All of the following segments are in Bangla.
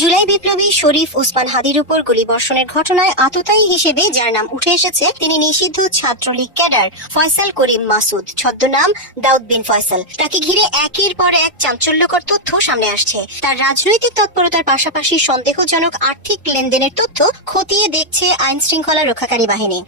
জুলাই বিপ্লবী শরীফ ওসমান হাদির উপর গুলিবর্ষণের ঘটনায় আততায়ী হিসেবে যার নাম উঠে এসেছে তিনি নিষিদ্ধ ছাত্রলীগ ক্যাডার ফয়সাল করিম মাসুদ, ছদ্মনাম দাউদ বিন ফয়সাল। তাকে ঘিরে একের পর এক চাঞ্চল্যকর তথ্য সামনে আসছে। তার রাজনৈতিক তৎপরতার পাশাপাশি সন্দেহজনক আর্থিক লেনদেনের তথ্য খতিয়ে দেখছে আইন শৃঙ্খলা রক্ষাকারী বাহিনী।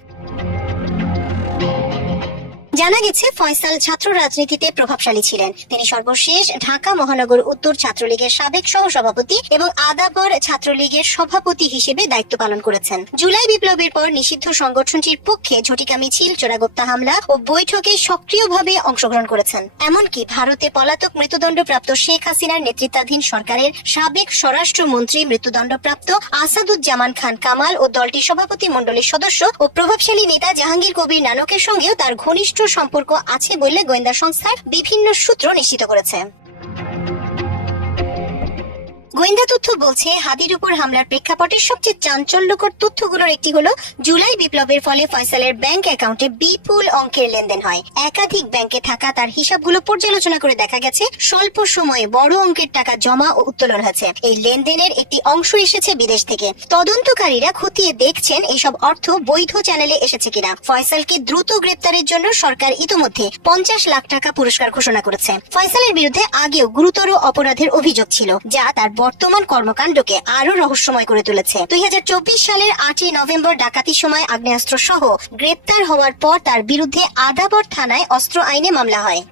জানা গেছে ফয়সাল ছাত্র রাজনীতিতে প্রভাবশালী ছিলেন। তিনি সর্বশেষ ঢাকা মহানগর উত্তর ছাত্রলীগের সাবেক সহসভাপতি এবং আদাবর ছাত্রলীগের সভাপতি হিসেবে দায়িত্ব পালন করেছেন। জুলাই বিপ্লবের পর নিষিদ্ধ সংগঠনটির পক্ষে ঝটিকা মিছিল, চোরাগোপ্তা হামলা ও বৈঠকে সক্রিয়ভাবে অংশগ্রহণ করেছেন। এমনকি ভারতে পলাতক মৃত্যুদণ্ডপ্রাপ্ত শেখ হাসিনার নেতৃত্বাধীন সরকারের সাবেক স্বরাষ্ট্রমন্ত্রী, মৃত্যুদণ্ডপ্রাপ্ত আসাদুজ্জামান খান কামাল ও দলটির সভাপতি মণ্ডলীর সদস্য ও প্রভাবশালী নেতা জাহাঙ্গীর কবির নানকের সঙ্গেও তার ঘনিষ্ঠ সম্পর্ক আছে বলে গোয়েন্দা সংস্থার বিভিন্ন সূত্র নিশ্চিত করেছে। গোয়েন্দা তথ্য বলছে, হাদির উপর হামলার প্রেক্ষাপটের সবচেয়ে চাঞ্চল্যকর তথ্যগুলোর একটি হলো জুলাই বিপ্লবের ফলে ফয়সালের ব্যাংক অ্যাকাউন্টে বিপুল অঙ্কের লেনদেন হয়। একাধিক ব্যাংকে থাকা তার হিসাবগুলো পর্যালোচনা করে দেখা গেছে স্বল্প সময়ে বড় অঙ্কের টাকা জমা ও উত্তোলন হয়েছে। এই লেনদেনের একটি অংশ এসেছে বিদেশ থেকে। তদন্তকারীরা খতিয়ে দেখছেন এইসব অর্থ বৈধ চ্যানেলে এসেছে কিনা। ফয়সালকে দ্রুত গ্রেপ্তারের জন্য সরকার ইতোমধ্যে 50 লাখ টাকা পুরস্কার ঘোষণা করেছে। ফয়সালের বিরুদ্ধে আগেও গুরুতর অপরাধের অভিযোগ ছিল, যা তার বর্তমান কর্মকাণ্ডকে আরো রহস্যময় করে তুলেছে। 2024 সালের 8 নভেম্বর ডাকাতির সময় আগ্নেয়াস্ত্র সহ গ্রেপ্তার হওয়ার পর তার বিরুদ্ধে আদাবর থানায় অস্ত্র আইনে মামলা হয়।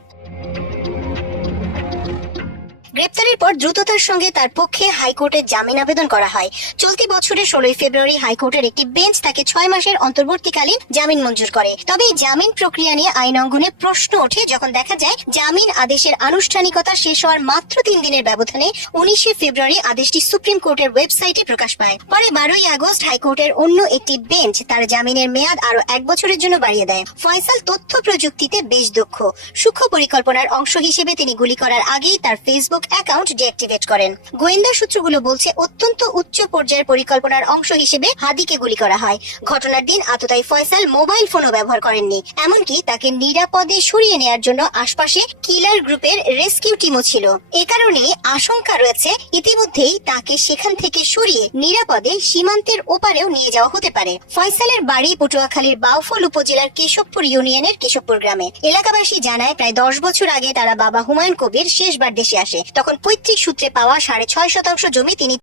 গ্রেপ্তারের পর দ্রুততার সঙ্গে তার পক্ষে হাইকোর্টে জামিন আবেদন করা হয়। চলতি বছরের 16 ফেব্রুয়ারি হাইকোর্টের একটি বেঞ্চ তাকে 6 মাসের অন্তর্বর্তীকালীন জামিন মঞ্জুর করে। তবে এই জামিন প্রক্রিয়া নিয়ে আইন অঙ্গনে প্রশ্ন ওঠে যখন দেখা যায় জামিন আদেশের আনুষ্ঠানিকতা শেষ হওয়ার মাত্র 3 দিনের ব্যবধানে 19 ফেব্রুয়ারি আদেশটি সুপ্রিম কোর্টের ওয়েবসাইটে প্রকাশ পায়। পরে 12 আগস্ট হাইকোর্টের অন্য একটি বেঞ্চ তার জামিনের মেয়াদ আরো 1 বছরের জন্য বাড়িয়ে দেয়। ফয়সাল তথ্য প্রযুক্তিতে বেশ দক্ষ। সূক্ষ্ম পরিকল্পনার অংশ হিসেবে তিনি গুলি করার আগেই তার ফেসবুক অ্যাকাউন্ট ডিঅ্যাক্টিভেট করেন। গোয়েন্দা সূত্রগুলো বলছে, অত্যন্ত উচ্চ পর্যায়ের পরিকল্পনার অংশ হিসেবে হাদিকে গুলি করা হয়। ঘটনার দিন আততায়ী ফয়সাল মোবাইল ফোনও ব্যবহার করেননি। এমনকি তাকে নিরাপদে সরিয়ে নেওয়ার জন্য আশপাশে কিলার গ্রুপের রেস্কিউ টিমও ছিল। এ কারণে আশঙ্কা রয়েছে ইতিমধ্যেই তাকে সেখান থেকে সরিয়ে নিরাপদে সীমান্তের ওপারেও নিয়ে যাওয়া হতে পারে। ফয়সালের বাড়ি পটুয়াখালীর বাউফল উপজেলার কেশবপুর ইউনিয়নের কেশবপুর গ্রামে। এলাকাবাসী জানায়, প্রায় 10 বছর আগে তারা বাবা হুমায়ুন কবির শেষবার দেশে আসে। তখন পৈতৃক সূত্রে পাওয়া 6.5 শতাংশ জমি তিনি